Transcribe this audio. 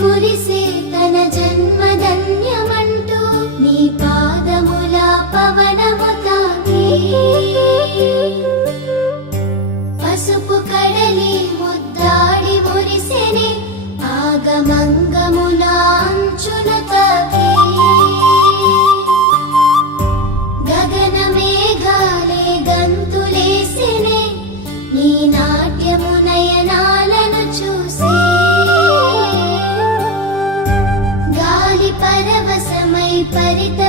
మురిసే తన జన్మధన్యమంటూ నీ పాదముల పవనము తాకి పసుపు కడలి ముద్దాడి మురిసెనే ఆగమంగముల అంచున తాకి గగన మేఘాలే గంతులేసెనే నీ నాట్యము నయనాలను చూసి గాలి పరవశమై పరిత